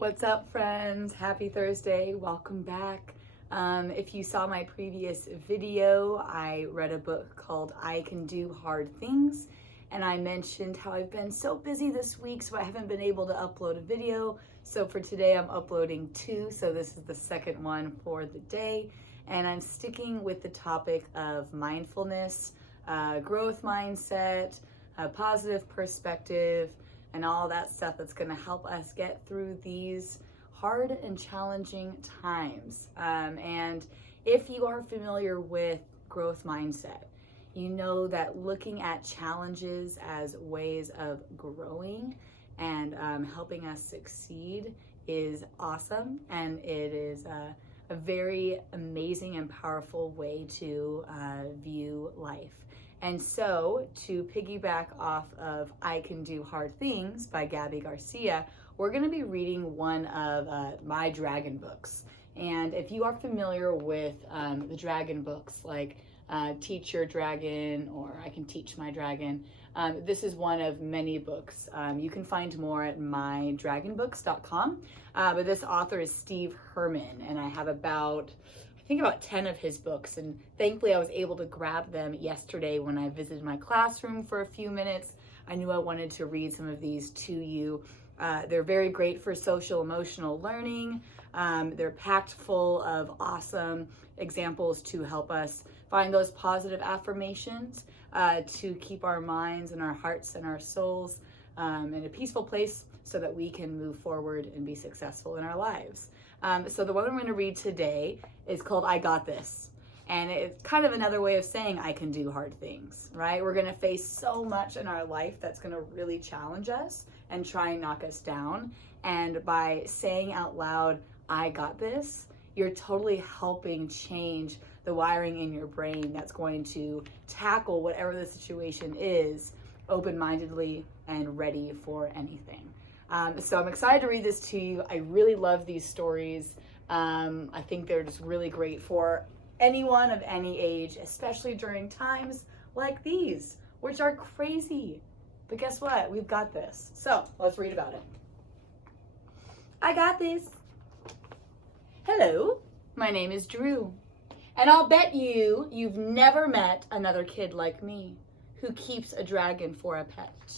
What's up, friends? Happy Thursday. Welcome back. If you saw my previous video, I read a book called I Can Do Hard Things, and I mentioned how I've been so busy this week, so I haven't been able to upload a video. So for today, I'm uploading two, so this is the second one for the day, and I'm sticking with the topic of mindfulness, growth mindset, positive perspective, and all that stuff that's going to help us get through these hard and challenging times. And if you are familiar with growth mindset, you know that looking at challenges as ways of growing and helping us succeed is awesome, and it is a very amazing and powerful way to view life. And so, to piggyback off of I Can Do Hard Things by Gabby Garcia, we're going to be reading one of my dragon books. And if you are familiar with the dragon books, like Teach Your Dragon or I Can Teach My Dragon, this is one of many books. You can find more at mydragonbooks.com. But this author is Steve Herman, and I have about 10 of his books, and thankfully I was able to grab them yesterday when I visited my classroom for a few minutes. I knew I wanted to read some of these to you. They're very great for social emotional learning. They're packed full of awesome examples to help us find those positive affirmations, to keep our minds and our hearts and our souls in a peaceful place so that we can move forward and be successful in our lives. So the one I'm going to read today is called I Got This. And it's kind of another way of saying I can do hard things, right? We're going to face so much in our life that's going to really challenge us and try and knock us down. And by saying out loud, I got this, you're totally helping change the wiring in your brain that's going to tackle whatever the situation is open-mindedly and ready for anything. So I'm excited to read this to you. I really love these stories. I think they're just really great for anyone of any age, especially during times like these, which are crazy. But guess what? We've got this. So let's read about it. I got this. Hello, my name is Drew, and I'll bet you've never met another kid like me who keeps a dragon for a pet.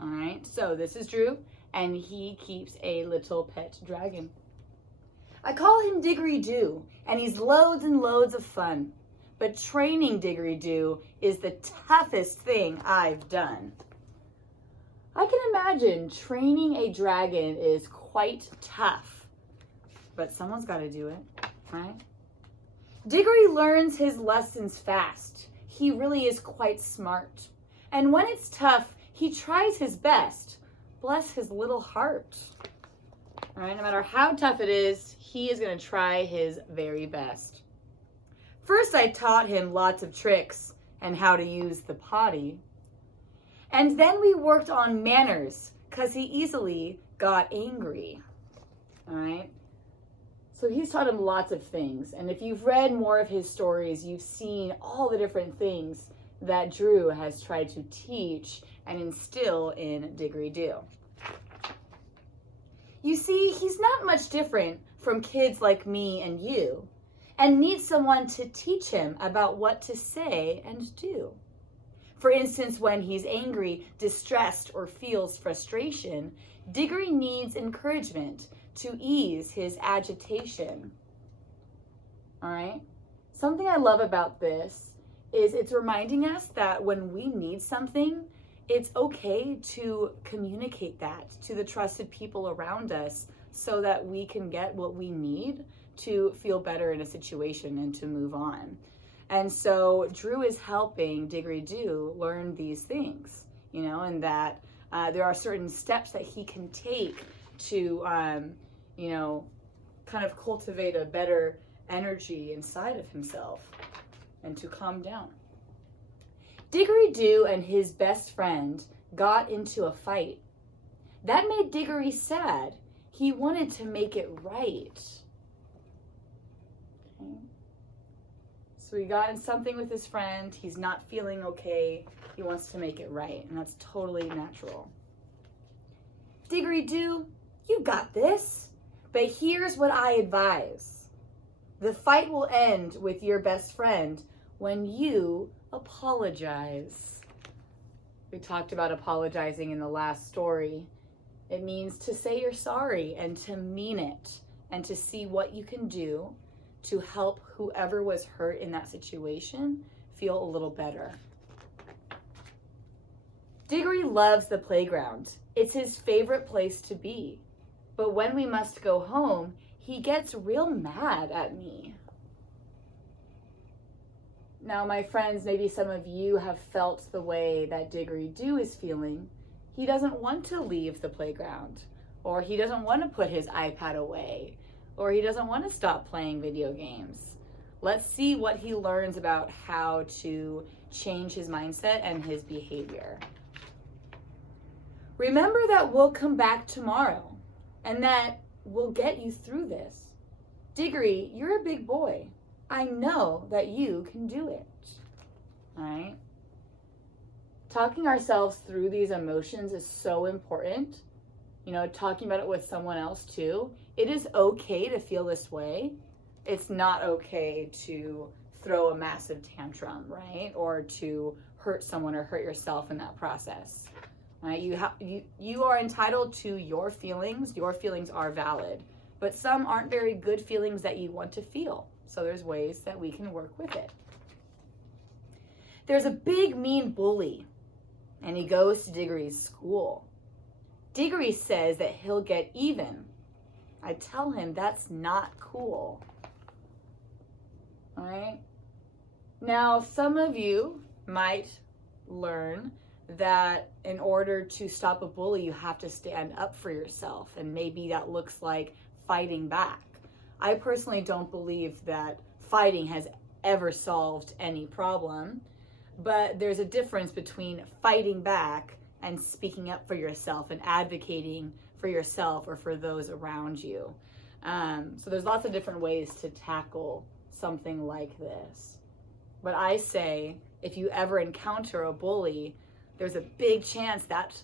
All right, so this is Drew, and he keeps a little pet dragon. I call him Diggory Doo, and he's loads and loads of fun. But training Diggory Doo is the toughest thing I've done. I can imagine training a dragon is quite tough, but someone's got to do it, right? Diggory learns his lessons fast. He really is quite smart. And when it's tough, he tries his best. Bless his little heart. All right, no matter how tough it is, he is going to try his very best. First, I taught him lots of tricks and how to use the potty. And then we worked on manners because he easily got angry. All right. So he's taught him lots of things. And if you've read more of his stories, you've seen all the different things that Drew has tried to teach and instill in Diggory Doo. You see, he's not much different from kids like me and you, and needs someone to teach him about what to say and do. For instance, when he's angry, distressed, or feels frustration, Diggory needs encouragement to ease his agitation. All right? Something I love about this is it's reminding us that when we need something, it's okay to communicate that to the trusted people around us so that we can get what we need to feel better in a situation and to move on. And so Drew is helping Diggory Doo learn these things, and that there are certain steps that he can take to, kind of cultivate a better energy inside of himself and to calm down. Diggory Doo and his best friend got into a fight. That made Diggory sad. He wanted to make it right. Okay. So he got in something with his friend. He's not feeling okay. He wants to make it right, and that's totally natural. Diggory Doo, You got this. But here's what I advise. The fight will end with your best friend when you apologize. We talked about apologizing in the last story. It means to say you're sorry and to mean it and to see what you can do to help whoever was hurt in that situation feel a little better. Diggory loves the playground. It's his favorite place to be. But when we must go home, he gets real mad at me. Now, my friends, maybe some of you have felt the way that Diggory Doo is feeling. He doesn't want to leave the playground, or he doesn't want to put his iPad away, or he doesn't want to stop playing video games. Let's see what he learns about how to change his mindset and his behavior. Remember that we'll come back tomorrow and that we'll get you through this. Diggory, you're a big boy. I know that you can do it. All right? Talking ourselves through these emotions is so important. You know, talking about it with someone else too. It is okay to feel this way. It's not okay to throw a massive tantrum, right? Or to hurt someone or hurt yourself in that process. Right? You are entitled to your feelings. Your feelings are valid. But some aren't very good feelings that you want to feel. So there's ways that we can work with it. There's a big mean bully, and he goes to Diggory's school. Diggory says that he'll get even. I tell him that's not cool. All right? Now, some of you might learn that in order to stop a bully, you have to stand up for yourself, and maybe that looks like fighting back. I personally don't believe that fighting has ever solved any problem, but there's a difference between fighting back and speaking up for yourself and advocating for yourself or for those around you. So there's lots of different ways to tackle something like this. But I say, if you ever encounter a bully, there's a big chance that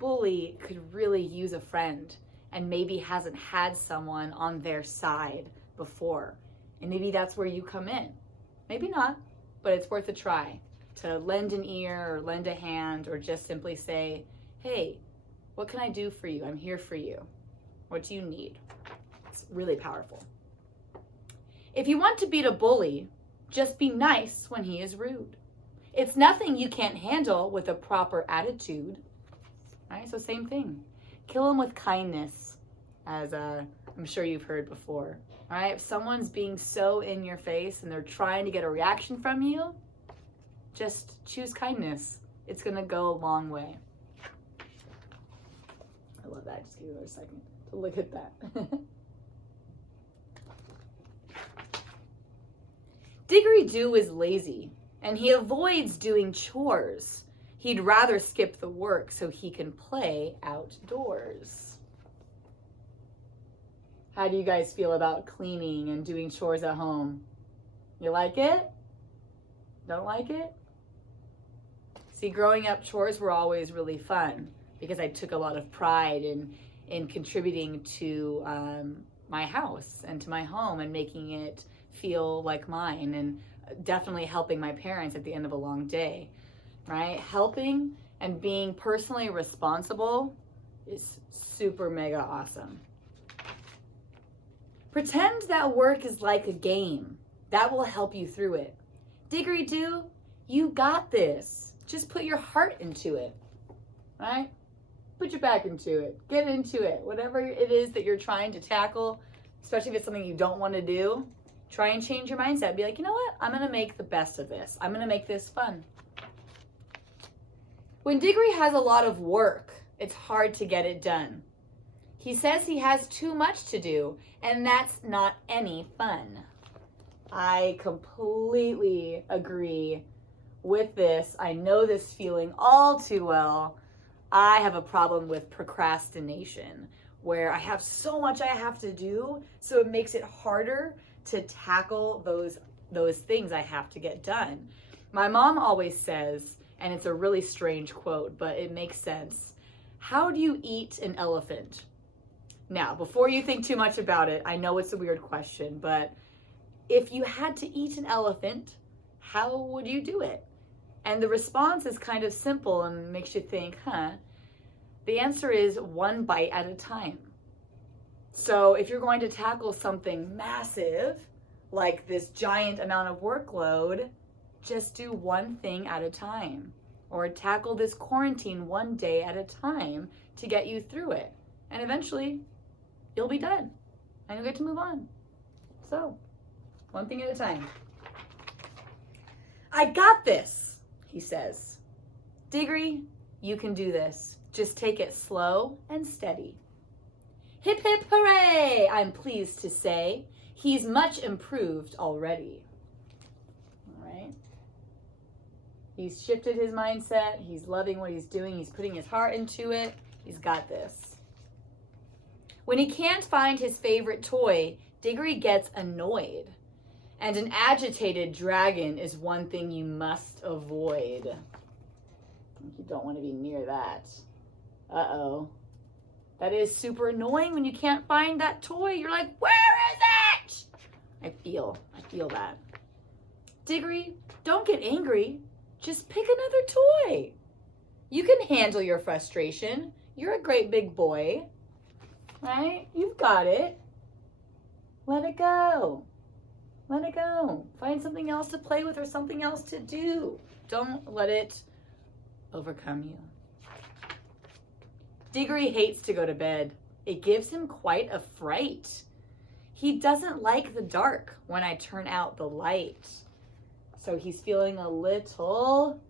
bully could really use a friend and maybe hasn't had someone on their side before. And maybe that's where you come in. Maybe not, but it's worth a try to lend an ear or lend a hand or just simply say, hey, what can I do for you? I'm here for you. What do you need? It's really powerful. If you want to beat a bully, just be nice when he is rude. It's nothing you can't handle with a proper attitude. Right? So same thing. Kill him with kindness, as I'm sure you've heard before. All right? If someone's being so in your face and they're trying to get a reaction from you, just choose kindness. It's going to go a long way. I love that. Just give me another second to look at that. Diggory Doo is lazy, and he avoids doing chores. He'd rather skip the work so he can play outdoors. How do you guys feel about cleaning and doing chores at home? You like it? Don't like it? See, growing up, chores were always really fun because I took a lot of pride in contributing to my house and to my home and making it feel like mine, and definitely helping my parents at the end of a long day. Right? Helping and being personally responsible is super mega awesome. Pretend that work is like a game. That will help you through it. Diggory Doo, you got this. Just put your heart into it. Right? Put your back into it. Get into it. Whatever it is that you're trying to tackle, especially if it's something you don't want to do, try and change your mindset. Be like, you know what? I'm going to make the best of this. I'm going to make this fun. When Diggory has a lot of work, it's hard to get it done. He says he has too much to do, and that's not any fun. I completely agree with this. I know this feeling all too well. I have a problem with procrastination, where I have so much I have to do, so it makes it harder to tackle those things I have to get done. My mom always says, and it's a really strange quote, but it makes sense, how do you eat an elephant? Now, before you think too much about it, I know it's a weird question, but if you had to eat an elephant, how would you do it? And the response is kind of simple and makes you think, The answer is one bite at a time. So if you're going to tackle something massive, like this giant amount of workload, just do one thing at a time. Or tackle this quarantine one day at a time to get you through it. And eventually, you'll be done. And you'll get to move on. So, one thing at a time. I got this, he says. Diggory, you can do this. Just take it slow and steady. Hip hip hooray, I'm pleased to say. He's much improved already. All right. He's shifted his mindset. He's loving what he's doing. He's putting his heart into it. He's got this. When he can't find his favorite toy, Diggory gets annoyed. And an agitated dragon is one thing you must avoid. You don't want to be near that. Uh-oh. That is super annoying when you can't find that toy. You're like, where is it? I feel that. Diggory, don't get angry. Just pick another toy. You can handle your frustration. You're a great big boy, right? You've got it. Let it go. Let it go. Find something else to play with or something else to do. Don't let it overcome you. Diggory hates to go to bed. It gives him quite a fright. He doesn't like the dark when I turn out the light. So he's feeling a little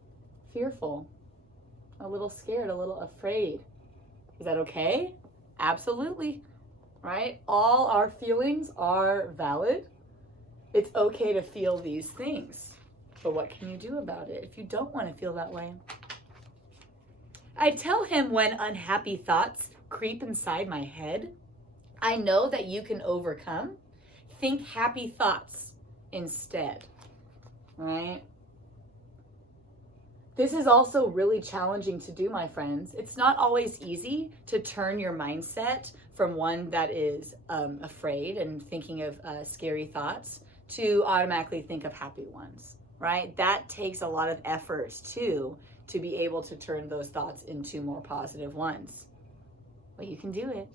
fearful, a little scared, a little afraid. Is that okay? Absolutely, right? All our feelings are valid. It's okay to feel these things. But what can you do about it if you don't want to feel that way? I tell him when unhappy thoughts creep inside my head, I know that you can overcome. Think happy thoughts instead, right? This is also really challenging to do, my friends. It's not always easy to turn your mindset from one that is afraid and thinking of scary thoughts to automatically think of happy ones, right? That takes a lot of effort too, to be able to turn those thoughts into more positive ones. But you can do it,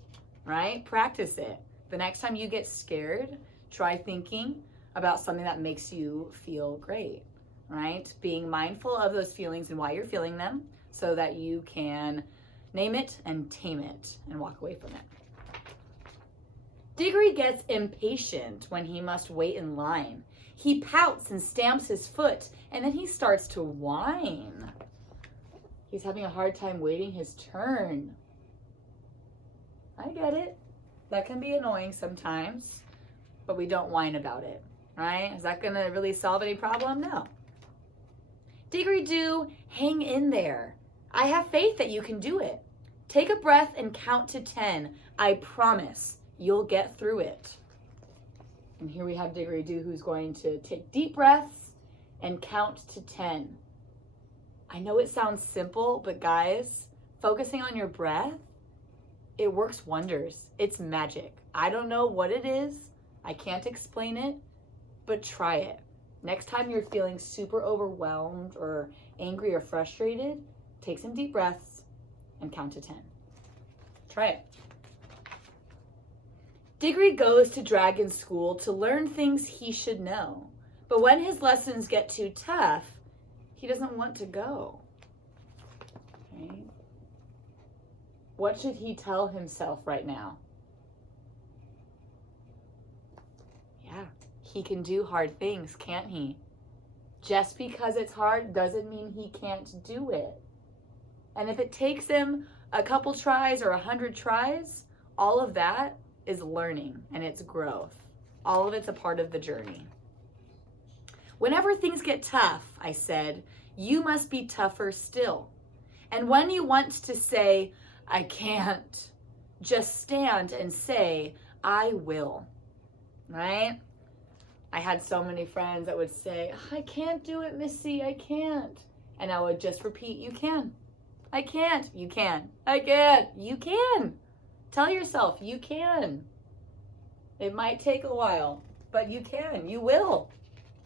right? Practice it. The next time you get scared, try thinking about something that makes you feel great, right? Being mindful of those feelings and why you're feeling them so that you can name it and tame it and walk away from it. Diggory gets impatient when he must wait in line. He pouts and stamps his foot, and then he starts to whine. He's having a hard time waiting his turn. I get it. That can be annoying sometimes, but we don't whine about it, right? Is that going to really solve any problem? No. Diggory Doo, hang in there. I have faith that you can do it. Take a breath and count to 10. I promise you'll get through it. And here we have Diggory Doo, who's going to take deep breaths and count to 10. I know it sounds simple, but guys, focusing on your breath, it works wonders. It's magic. I don't know what it is. I can't explain it, but try it. Next time you're feeling super overwhelmed or angry or frustrated, take some deep breaths and count to 10. Try it. Diggory goes to dragon school to learn things he should know. But when his lessons get too tough, he doesn't want to go. Okay. What should he tell himself right now? Yeah, he can do hard things, can't he? Just because it's hard doesn't mean he can't do it. And if it takes him a couple tries or 100 tries, all of that is learning and it's growth. All of it's a part of the journey. Whenever things get tough, I said, you must be tougher still. And when you want to say, I can't, just stand and say, I will, right? I had so many friends that would say, I can't do it, Missy, I can't. And I would just repeat, you can. I can't, you can. I can't, you can. Tell yourself you can. It might take a while, but you can. You will.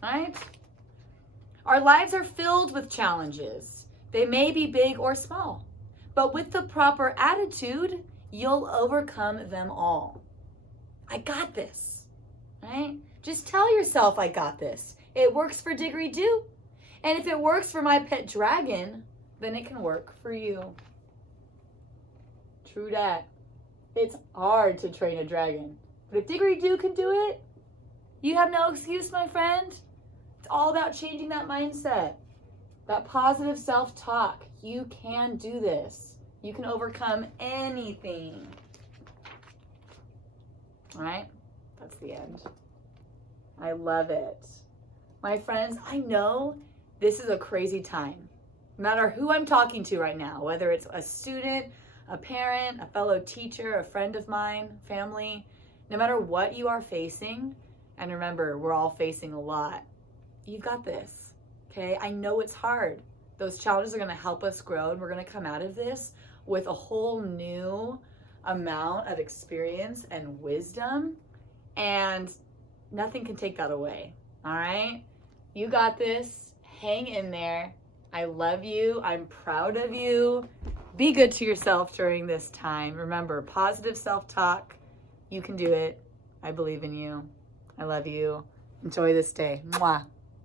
Right? Our lives are filled with challenges. They may be big or small, but with the proper attitude, you'll overcome them all. I got this. Right? Just tell yourself I got this. It works for Diggory Doo. And if it works for my pet dragon, then it can work for you. True that. It's hard to train a dragon. But if Diggory Doo can do it, you have no excuse, my friend. It's all about changing that mindset. That positive self-talk. You can do this. You can overcome anything. All right? That's the end. I love it. My friends, I know this is a crazy time. No matter who I'm talking to right now, whether it's a student, a parent, a fellow teacher, a friend of mine, family, no matter what you are facing, and remember, we're all facing a lot, you've got this, okay? I know it's hard. Those challenges are going to help us grow, and we're going to come out of this with a whole new amount of experience and wisdom, and nothing can take that away, all right? You got this. Hang in there. I love you. I'm proud of you. Be good to yourself during this time. Remember, positive self-talk. You can do it. I believe in you. I love you. Enjoy this day. Mwah.